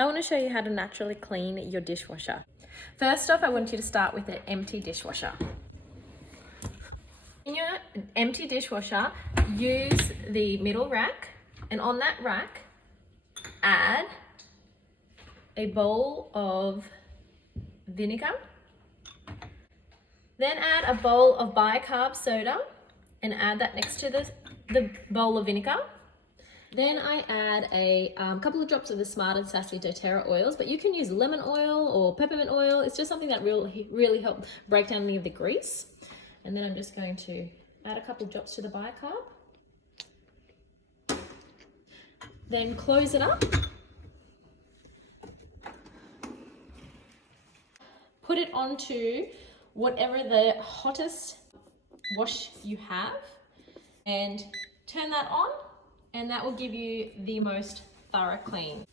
I want to show you how to naturally clean your dishwasher. First off, I want you to start with an empty dishwasher. In your empty dishwasher, use the middle rack, and on that rack, add a bowl of vinegar. Then add a bowl of bicarb soda and add that next to the bowl of vinegar. Then I add a couple of drops of the Smart and Sassy doTERRA oils, but you can use lemon oil or peppermint oil. It's just something that really help break down any of the grease. And then I'm just going to add a couple of drops to the bicarb. Then close it up. Put it onto whatever the hottest wash you have and turn that on, and that will give you the most thorough clean.